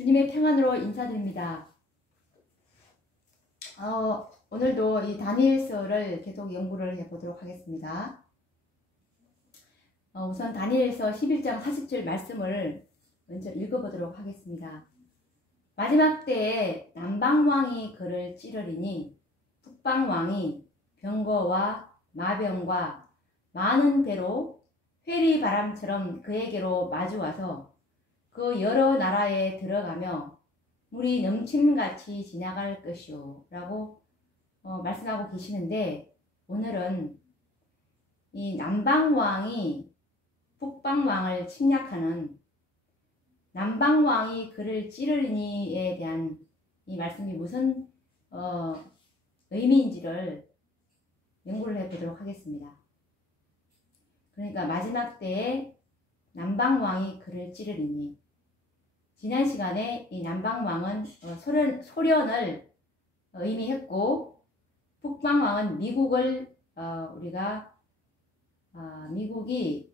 주님의 평안으로 인사드립니다. 오늘도 이 다니엘서를 계속 연구를 해보도록 하겠습니다. 우선 다니엘서 11장 40절 말씀을 먼저 읽어보도록 하겠습니다. 마지막 때에 남방왕이 그를 찌르리니 북방왕이 병거와 마병과 많은 배로 회리바람처럼 그에게로 마주와서 그 여러 나라에 들어가며 물이 넘침같이 지나갈 것이오 라고 말씀하고 계시는데, 오늘은 이 남방왕이 북방왕을 침략하는 남방왕이 그를 찌르니에 대한 이 말씀이 무슨 의미인지를 연구를 해보도록 하겠습니다. 그러니까 마지막 때에 남방왕이 그를 찌르리니, 지난 시간에 이 남방왕은 소련을 의미했고, 북방왕은 미국을 우리가 미국이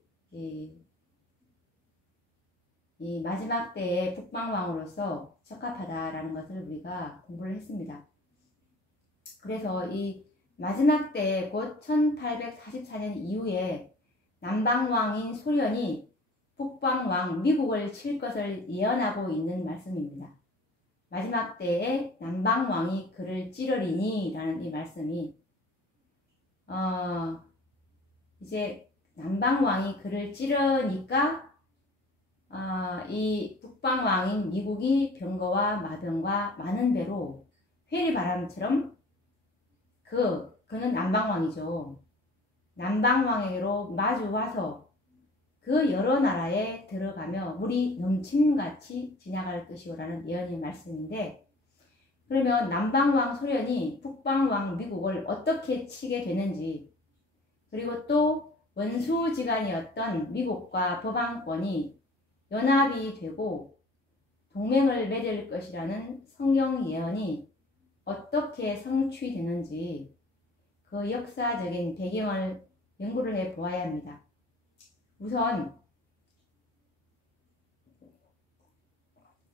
이 마지막 때의 북방왕으로서 적합하다라는 것을 우리가 공부를 했습니다. 그래서 이 마지막 때 곧 1844년 이후에 남방왕인 소련이 북방왕 미국을 칠 것을 예언하고 있는 말씀입니다. 마지막 때에 남방왕이 그를 찌르리니 라는 이 말씀이 이제 남방왕이 그를 찌르니까 이 북방왕인 미국이 병거와 마병과 많은 배로 회리바람처럼 그는 남방왕이죠. 남방왕에게로 마주와서 그 여러 나라에 들어가며 물이 넘침같이 지나갈 것이오라는 예언의 말씀인데, 그러면 남방왕 소련이 북방왕 미국을 어떻게 치게 되는지, 그리고 또 원수지간이었던 미국과 법왕권이 연합이 되고 동맹을 맺을 것이라는 성경 예언이 어떻게 성취되는지, 그 역사적인 배경을 연구를 해 보아야 합니다. 우선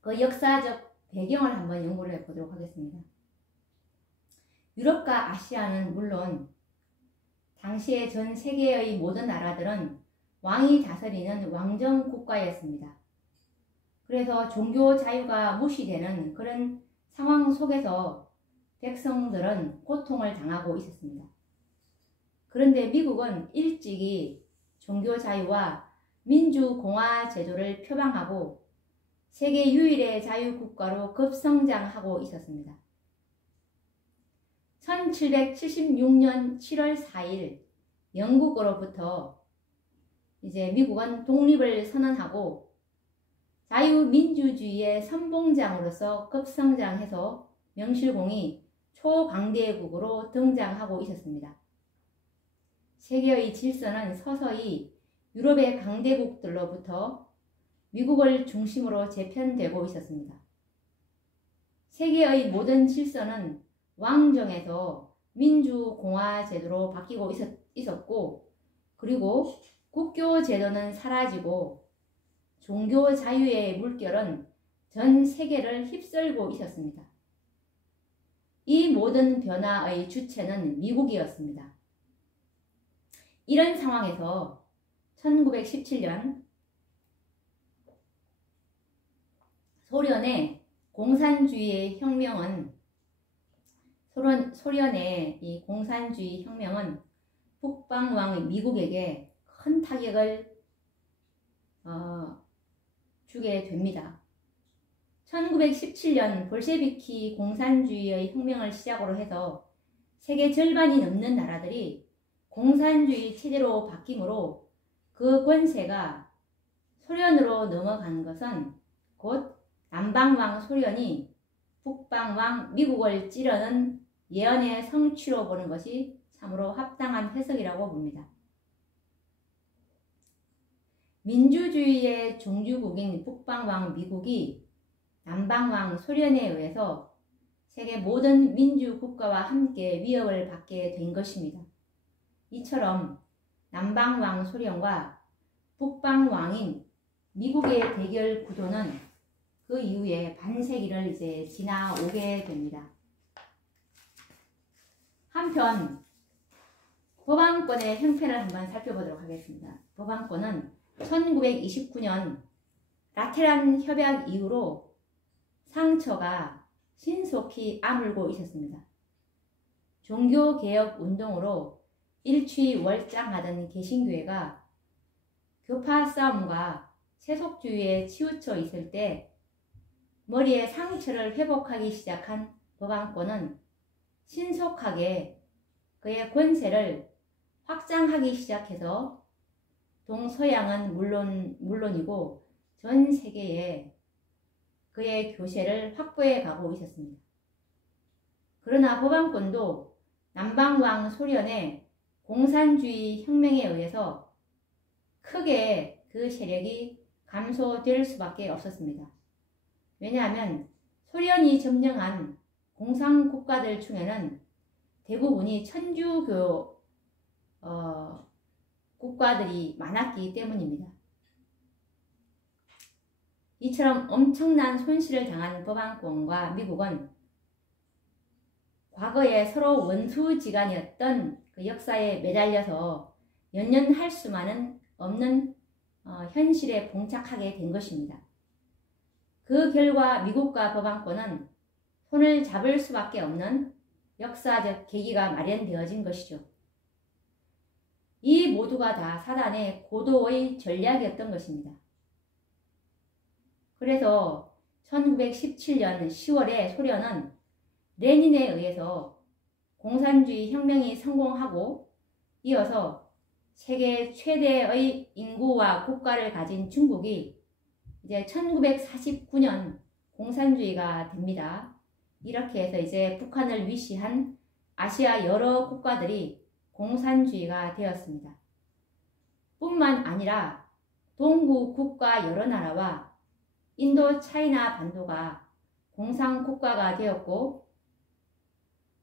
그 역사적 배경을 한번 연구를 해 보도록 하겠습니다. 유럽과 아시아는 물론 당시의 전 세계의 모든 나라들은 왕이 다스리는 왕정 국가였습니다. 그래서 종교 자유가 무시되는 그런 상황 속에서 백성들은 고통을 당하고 있었습니다. 그런데 미국은 일찍이 종교 자유와 민주공화 제도를 표방하고 세계 유일의 자유국가로 급성장하고 있었습니다. 1776년 7월 4일 영국으로부터 이제 미국은 독립을 선언하고 자유민주주의의 선봉장으로서 급성장해서 명실공히 초강대국으로 등장하고 있었습니다. 세계의 질서는 서서히 유럽의 강대국들로부터 미국을 중심으로 재편되고 있었습니다. 세계의 모든 질서는 왕정에서 민주공화 제도로 바뀌고 있었고, 그리고 국교 제도는 사라지고 종교 자유의 물결은 전 세계를 휩쓸고 있었습니다. 이 모든 변화의 주체는 미국이었습니다. 이런 상황에서 1917년 소련의 공산주의 혁명은 북방왕 미국에게 큰 타격을 주게 됩니다. 1917년 볼셰비키 공산주의의 혁명을 시작으로 해서 세계 절반이 넘는 나라들이 공산주의 체제로 바뀌므로 그 권세가 소련으로 넘어간 것은 곧 남방왕 소련이 북방왕 미국을 찌르는 예언의 성취로 보는 것이 참으로 합당한 해석이라고 봅니다. 민주주의의 종주국인 북방왕 미국이 남방왕 소련에 의해서 세계 모든 민주국가와 함께 위협을 받게 된 것입니다. 이처럼 남방왕 소련과 북방왕인 미국의 대결 구도는 그 그 이후에 반세기를 이제 지나오게 됩니다. 한편 법왕권의 형편을 한번 살펴보도록 하겠습니다. 법왕권은 1929년 라테란 협약 이후로 상처가 신속히 아물고 있었습니다. 종교개혁 운동으로 일취월장하던 개신교회가 교파 싸움과 세속주의에 치우쳐 있을 때 머리의 상처를 회복하기 시작한 법왕권은 신속하게 그의 권세를 확장하기 시작해서 동서양은 물론이고 전 세계에 그의 교세를 확보해 가고 있었습니다. 그러나 법왕권도 남방왕 소련의 공산주의 혁명에 의해서 크게 그 세력이 감소될 수밖에 없었습니다. 왜냐하면 소련이 점령한 공산국가들 중에는 대부분이 천주교 국가들이 많았기 때문입니다. 이처럼 엄청난 손실을 당한 법왕권과 미국은 과거에 서로 원수지간이었던 그 역사에 매달려서 연연할 수만은 없는 현실에 봉착하게 된 것입니다. 그 결과 미국과 법왕권은 손을 잡을 수밖에 없는 역사적 계기가 마련되어진 것이죠. 이 모두가 다 사단의 고도의 전략이었던 것입니다. 그래서 1917년 10월에 소련은 레닌에 의해서 공산주의 혁명이 성공하고 이어서 세계 최대의 인구와 국가를 가진 중국이 이제 1949년 공산주의가 됩니다. 이렇게 해서 이제 북한을 위시한 아시아 여러 국가들이 공산주의가 되었습니다. 뿐만 아니라 동구 국가 여러 나라와 인도 차이나 반도가 공산국가가 되었고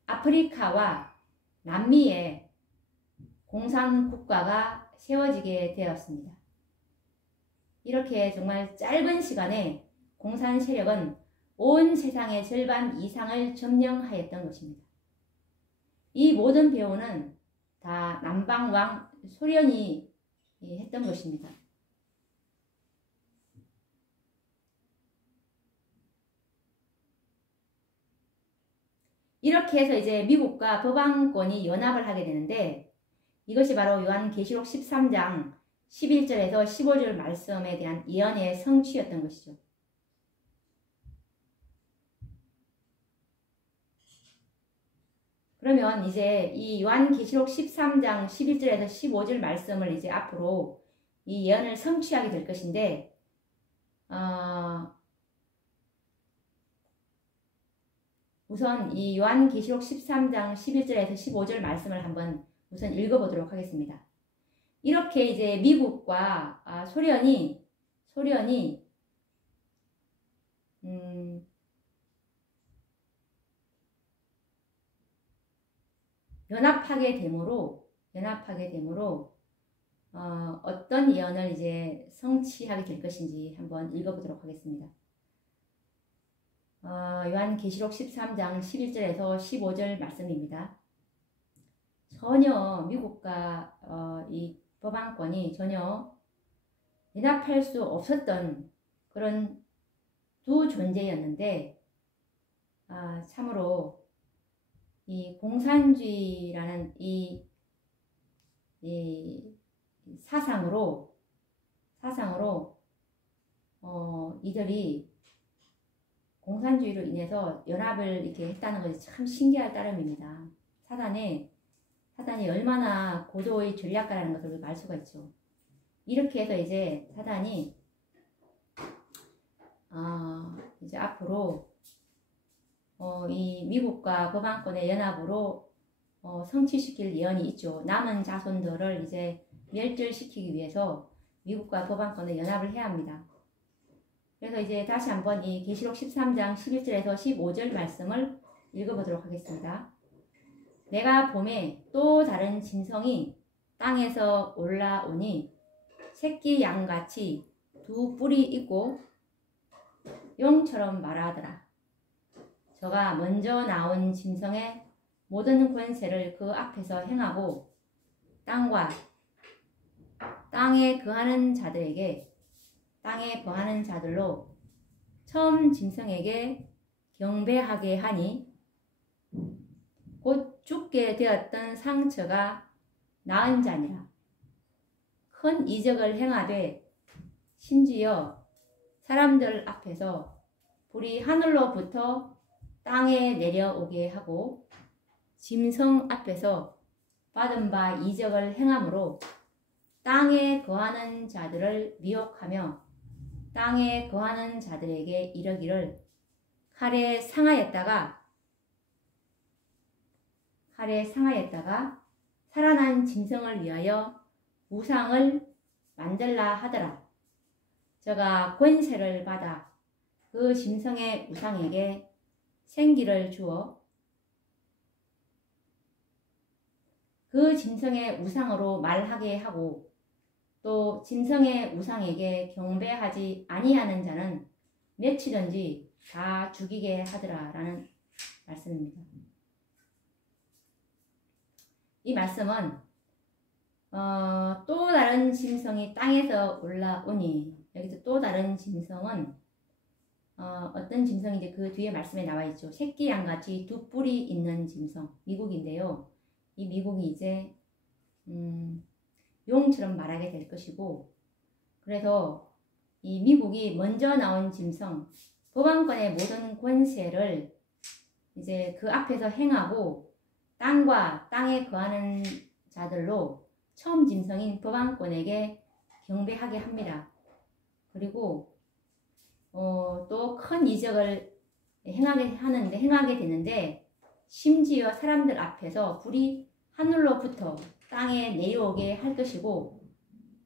아프리카와 남미에 공산국가가 세워지게 되었습니다. 이렇게 정말 짧은 시간에 공산 세력은 온 세상의 절반 이상을 점령하였던 것입니다. 이 모든 배후는 다 남방왕 소련이 했던 것입니다. 이렇게 해서 이제 미국과 법왕권이 연합을 하게 되는데 이것이 바로 요한계시록 13장 11절에서 15절 말씀에 대한 예언의 성취였던 것이죠. 그러면 이제 이 요한계시록 13장 11절에서 15절 말씀을 이제 앞으로 이 예언을 성취하게 될 것인데 우선 이 요한계시록 13장 11절에서 15절 말씀을 한번 우선 읽어보도록 하겠습니다. 이렇게 이제 미국과 소련이 연합하게 되므로 어떤 예언을 이제 성취하게 될 것인지 한번 읽어보도록 하겠습니다. 요한계시록 13장 11절에서 15절 말씀입니다. 전혀 미국과 이 법왕권이 전혀 연합할 수 없었던 그런 두 존재였는데 참으로 이 공산주의라는 이 사상으로 이들이 공산주의로 인해서 연합을 이렇게 했다는 것이 참 신기할 따름입니다. 사단이 얼마나 고도의 전략가라는 것을 우리가 알 수가 있죠. 이렇게 해서 이제 사단이 이제 앞으로 이 미국과 법왕권의 연합으로 성취시킬 예언이 있죠. 남은 자손들을 이제 멸절시키기 위해서 미국과 법왕권의 연합을 해야 합니다. 그래서 이제 다시 한번 이 계시록 13장 11절에서 15절 말씀을 읽어보도록 하겠습니다. 내가 봄에 또 다른 짐승이 땅에서 올라오니 새끼 양같이 두 뿔이 있고 용처럼 말하더라. 저가 먼저 나온 짐승의 모든 권세를 그 앞에서 행하고 땅과 땅에 거하는 자들에게 땅에 거하는 자들로 처음 짐승에게 경배하게 하니 곧 죽게 되었던 상처가 나은 자니라. 큰 이적을 행하되 심지어 사람들 앞에서 불이 하늘로부터 땅에 내려오게 하고 짐승 앞에서 받은 바 이적을 행함으로 땅에 거하는 자들을 미혹하며 땅에 거하는 자들에게 이르기를 칼에 상하였다가 살아난 짐승을 위하여 우상을 만들라 하더라. 저가 권세를 받아 그 짐승의 우상에게 생기를 주어 그 짐승의 우상으로 말하게 하고 또 짐승의 우상에게 경배하지 아니하는 자는 몇이든지 다 죽이게 하더라 라는 말씀입니다. 이 말씀은 또 다른 짐승이 땅에서 올라오니, 여기서 또 다른 짐승은 어떤 짐승인지 그 뒤에 말씀에 나와 있죠. 새끼 양같이 두 뿔이 있는 짐승, 미국인데요. 이 미국이 이제 용처럼 말하게 될 것이고, 그래서 이 미국이 먼저 나온 짐승, 법왕권의 모든 권세를 이제 그 앞에서 행하고 땅과 땅에 거하는 자들로 처음 짐승인 법왕권에게 경배하게 합니다. 그리고 또 큰 이적을 행하게 되는데 심지어 사람들 앞에서 불이 하늘로부터 땅에 내려오게 할 것이고,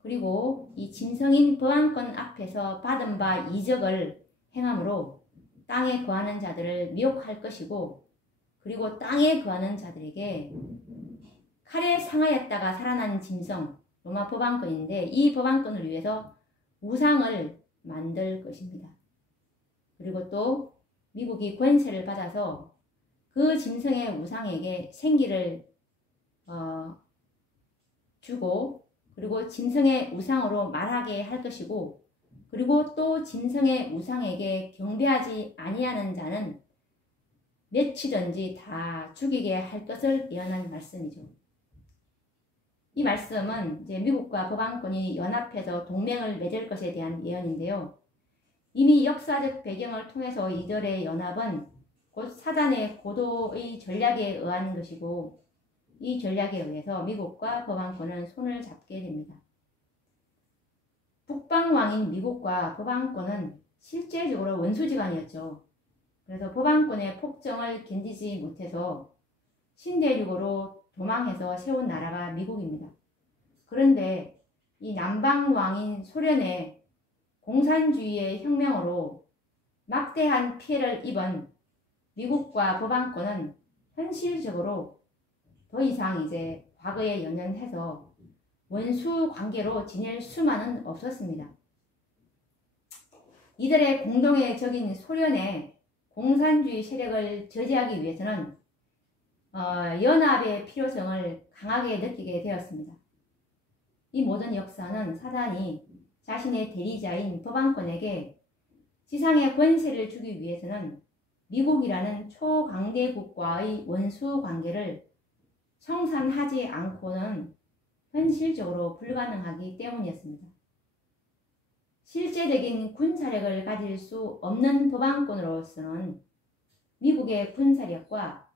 그리고 이 짐승인 법왕권 앞에서 받은 바 이적을 행함으로 땅에 거하는 자들을 미혹할 것이고, 그리고 땅에 거하는 자들에게 칼에 상하였다가 살아난 짐승, 로마 법왕권인데 이 법왕권을 위해서 우상을 만들 것입니다. 그리고 또 미국이 권세를 받아서 그 짐승의 우상에게 생기를 주고, 그리고 짐승의 우상으로 말하게 할 것이고, 그리고 또 짐승의 우상에게 경배하지 아니하는 자는 몇이든지 다 죽이게 할 것을 예언한 말씀이죠. 이 말씀은 이제 미국과 법왕권이 연합해서 동맹을 맺을 것에 대한 예언인데요. 이미 역사적 배경을 통해서 이들의 연합은 곧 사단의 고도의 전략에 의한 것이고, 이 전략에 의해서 미국과 법왕권은 손을 잡게 됩니다. 북방왕인 미국과 법왕권은 실제적으로 원수지간이었죠. 그래서 법왕권의 폭정을 견디지 못해서 신대륙으로 도망해서 세운 나라가 미국입니다. 그런데 이 남방왕인 소련의 공산주의의 혁명으로 막대한 피해를 입은 미국과 법왕권은 현실적으로 더 이상 이제 과거에 연연해서 원수 관계로 지낼 수만은 없었습니다. 이들의 공동의 적인 소련의 공산주의 세력을 저지하기 위해서는 연합의 필요성을 강하게 느끼게 되었습니다. 이 모든 역사는 사단이 자신의 대리자인 법왕권에게 지상의 권세를 주기 위해서는 미국이라는 초강대국과의 원수 관계를 청산하지 않고는 현실적으로 불가능하기 때문이었습니다. 실제적인 군사력을 가질 수 없는 법왕권으로서는 미국의 군사력과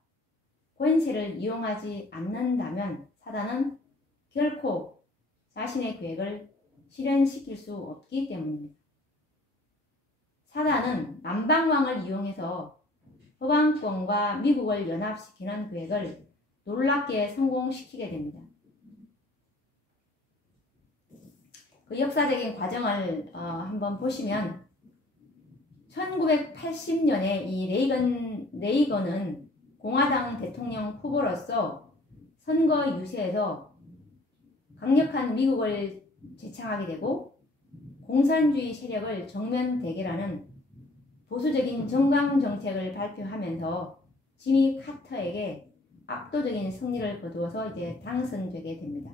권세를 이용하지 않는다면 사단은 결코 자신의 계획을 실현시킬 수 없기 때문입니다. 사단은 남방왕을 이용해서 법왕권과 미국을 연합시키는 계획을 놀랍게 성공시키게 됩니다. 그 역사적인 과정을 한번 보시면 1980년에 이 레이건은 공화당 대통령 후보로서 선거 유세에서 강력한 미국을 제창하게 되고 공산주의 세력을 정면 대결하는 보수적인 정강 정책을 발표하면서 지미 카터에게 압도적인 승리를 거두어서 이제 당선되게 됩니다.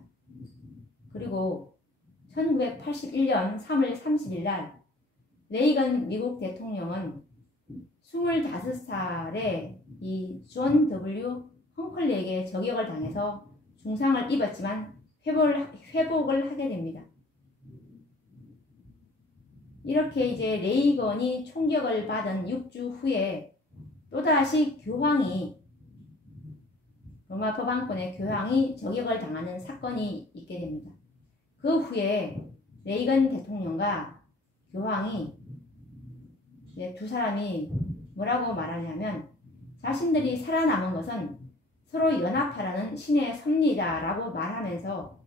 그리고 1981년 3월 30일 날 레이건 미국 대통령은 25살의 이 존 W 헝클리에게 저격을 당해서 중상을 입었지만 회복을 하게 됩니다. 이렇게 이제 레이건이 총격을 받은 6주 후에 또다시 로마 법왕권의 교황이 저격을 당하는 사건이 있게 됩니다. 그 후에 레이건 대통령과 교황이 두 사람이 뭐라고 말하냐면 자신들이 살아남은 것은 서로 연합하라는 신의 섭리다 라고 말하면서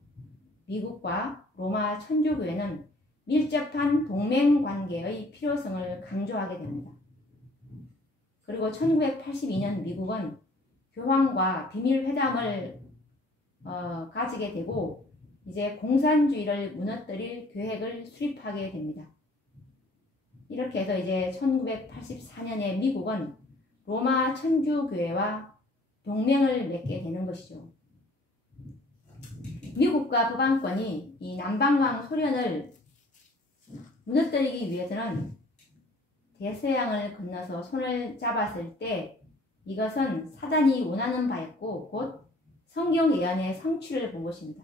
미국과 로마 천주교회는 밀접한 동맹관계의 필요성을 강조하게 됩니다. 그리고 1982년 미국은 교황과 비밀회담을 가지게 되고 이제 공산주의를 무너뜨릴 계획을 수립하게 됩니다. 이렇게 해서 이제 1984년에 미국은 로마 천주교회와 동맹을 맺게 되는 것이죠. 미국과 법왕권이 이 남방왕 소련을 무너뜨리기 위해서는 대서양을 건너서 손을 잡았을 때 이것은 사단이 원하는 바였고 곧 성경 예언의 성취를 본 것입니다.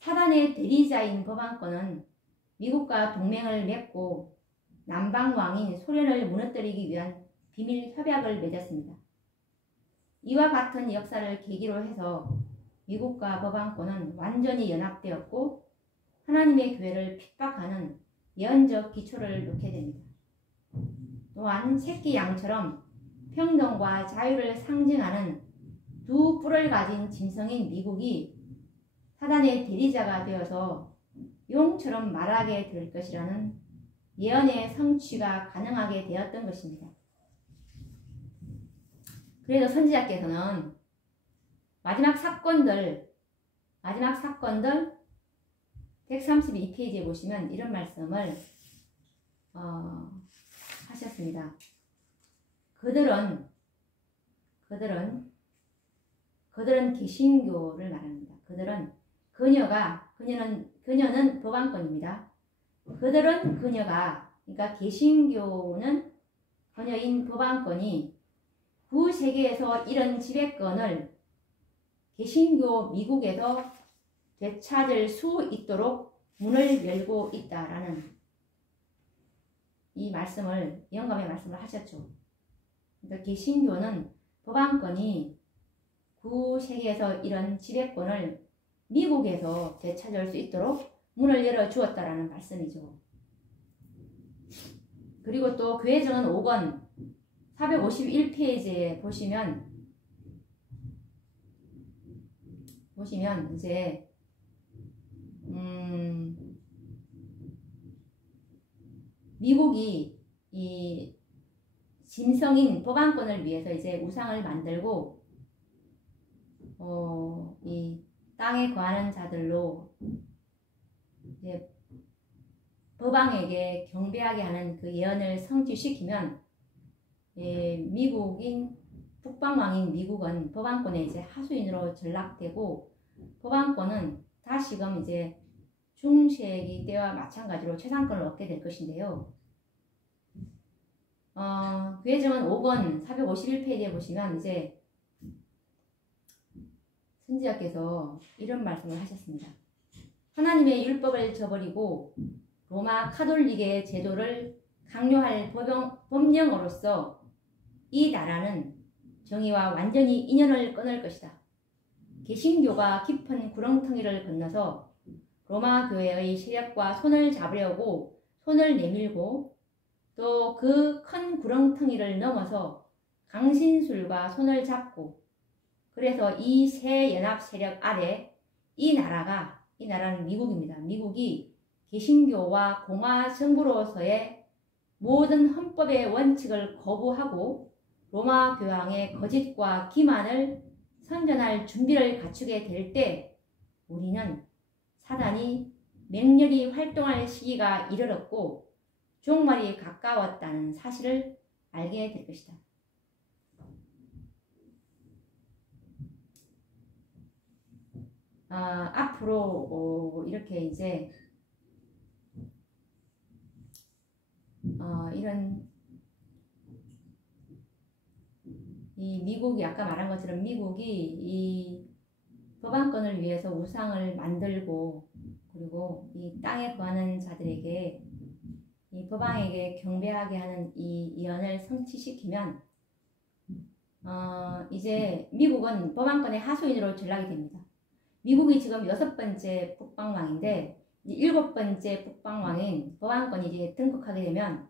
사단의 대리자인 법왕권은 미국과 동맹을 맺고 남방왕인 소련을 무너뜨리기 위한 비밀 협약을 맺었습니다. 이와 같은 역사를 계기로 해서 미국과 법왕권은 완전히 연합되었고 하나님의 교회를 핍박하는 예언적 기초를 놓게 됩니다. 또한 새끼 양처럼 평등과 자유를 상징하는 두 뿔을 가진 짐승인 미국이 사단의 대리자가 되어서 용처럼 말하게 될 것이라는 예언의 성취가 가능하게 되었던 것입니다. 그래서 선지자께서는 마지막 사건들 132페이지에 보시면 이런 말씀을 하셨습니다. 그들은 개신교를 말합니다. 그녀는 법왕권입니다. 그러니까 개신교는 그녀인 법왕권이 구세계에서 이런 지배권을 개신교 미국에서 되찾을 수 있도록 문을 열고 있다라는 이 말씀을 영감의 말씀을 하셨죠. 그러니까 개신교는 법왕권이 구세계에서 이런 지배권을 미국에서 되찾을 수 있도록 문을 열어 주었다라는 말씀이죠. 그리고 또 교회정은 5권 451페이지에 보시면 이제 미국이 이 짐승인 법왕권을 위해서 이제 우상을 만들고 이 땅에 거하는 자들로 이제 법왕에게 경배하게 하는 그 예언을 성취시키면 미국인 북방왕인 미국은 법왕권의 이제 하수인으로 전락되고 법왕권은 다시금 이제 중세기 때와 마찬가지로 최상권을 얻게 될 것인데요. 교회정은 5권 451페이지에 보시면 이제 선지자께서 이런 말씀을 하셨습니다. 하나님의 율법을 저버리고 로마 카톨릭의 제도를 강요할 법령으로서 이 나라는 정의와 완전히 인연을 끊을 것이다. 개신교가 깊은 구렁텅이를 건너서 로마 교회의 세력과 손을 잡으려고 손을 내밀고 또 그 큰 구렁텅이를 넘어서 강신술과 손을 잡고 그래서 이 세 연합 세력 아래 이 나라는 미국입니다. 미국이 개신교와 공화 정부로서의 모든 헌법의 원칙을 거부하고 로마 교황의 거짓과 기만을 선전할 준비를 갖추게 될 때 우리는 사단이 맹렬히 활동할 시기가 이르렀고 종말이 가까웠다는 사실을 알게 될 것이다. 앞으로 이렇게 이제 이런 이 미국이 아까 말한 것처럼 미국이 이 법안권을 위해서 우상을 만들고 그리고 이 땅에 거하는 자들에게 이 법왕에게 경배하게 하는 이 예언을 성취시키면 이제 미국은 법왕권의 하수인으로 전락이 됩니다. 미국이 지금 6번째 북방왕인데 7번째 북방왕인 법왕권이 이제 등극하게 되면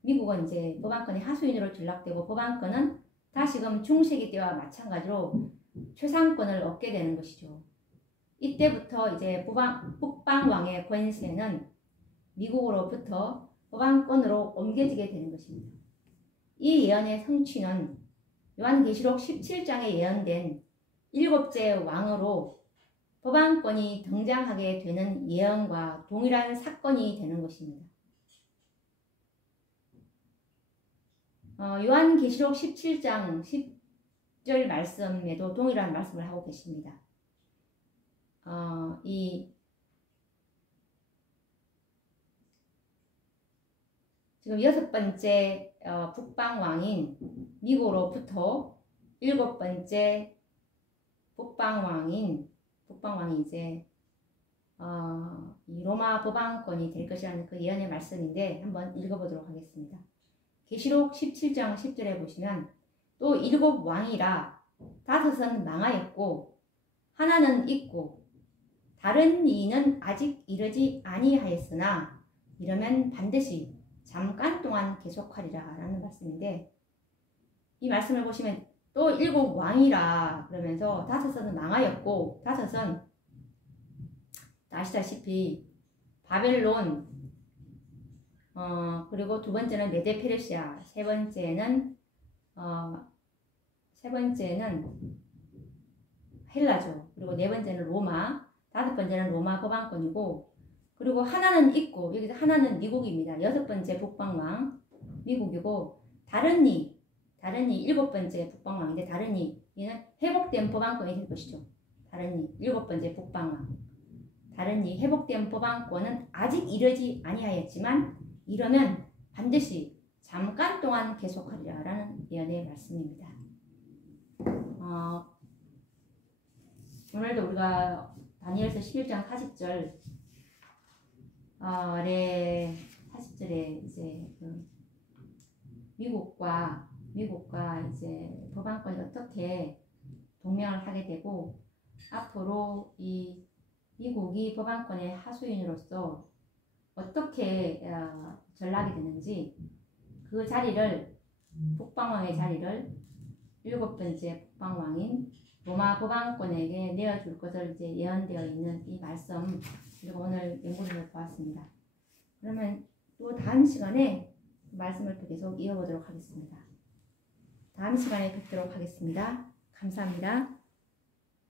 미국은 이제 법왕권의 하수인으로 전락되고 법왕권은 다시금 중세기 때와 마찬가지로 최상권을 얻게 되는 것이죠. 이때부터 이제 북방왕의 권세는 미국으로부터 법왕권으로 옮겨지게 되는 것입니다. 이 예언의 성취는 요한계시록 17장에 예언된 7째 왕으로 법왕권이 등장하게 되는 예언과 동일한 사건이 되는 것입니다. 요한계시록 17장 10절 말씀에도 동일한 말씀을 하고 계십니다. 지금 6번째 북방왕인 미국으로부터 7번째 북방왕이 이제 이 로마 법왕권이 될 것이라는 그 예언의 말씀인데 한번 읽어보도록 하겠습니다. 계시록 17장 10절에 보시면 또 7 왕이라 5은 망하였고 하나는 있고 다른 이는 아직 이르지 아니하였으나 이러면 반드시 잠깐 동안 계속하리라 라는 말씀인데 이 말씀을 보시면 또 7 왕이라 그러면서 5은 망하였고 5은 아시다시피 바벨론 그리고 두 번째는 메데 페르시아 세 번째는 헬라죠. 그리고 네 번째는 로마 5번째는 로마 법왕권이고 그리고 하나는 있고 여기서 하나는 미국입니다. 6번째 북방왕 미국이고 다른 이 7번째 북방왕인데 다른 이는 회복된 법왕권이 될 것이죠. 다른 이 7번째 북방왕 다른 이 회복된 법왕권은 아직 이르지 아니하였지만 이러면 반드시 잠깐 동안 계속하리라 라는 예언의 말씀입니다. 오늘도 우리가 다니엘서 11장 40절 아래 40절에 이제 미국과 이제 법왕권이 어떻게 동맹을 하게 되고 앞으로 이 미국이 법왕권의 하수인으로서 어떻게 전락이 되는지 그 자리를 북방왕의 자리를 7번째 북방왕인 로마 법왕권에게 내어줄 것을 이제 예언되어 있는 이 말씀 그리고 오늘 연구를 보았습니다. 그러면 또 다음 시간에 말씀을 또 계속 이어보도록 하겠습니다. 다음 시간에 뵙도록 하겠습니다. 감사합니다.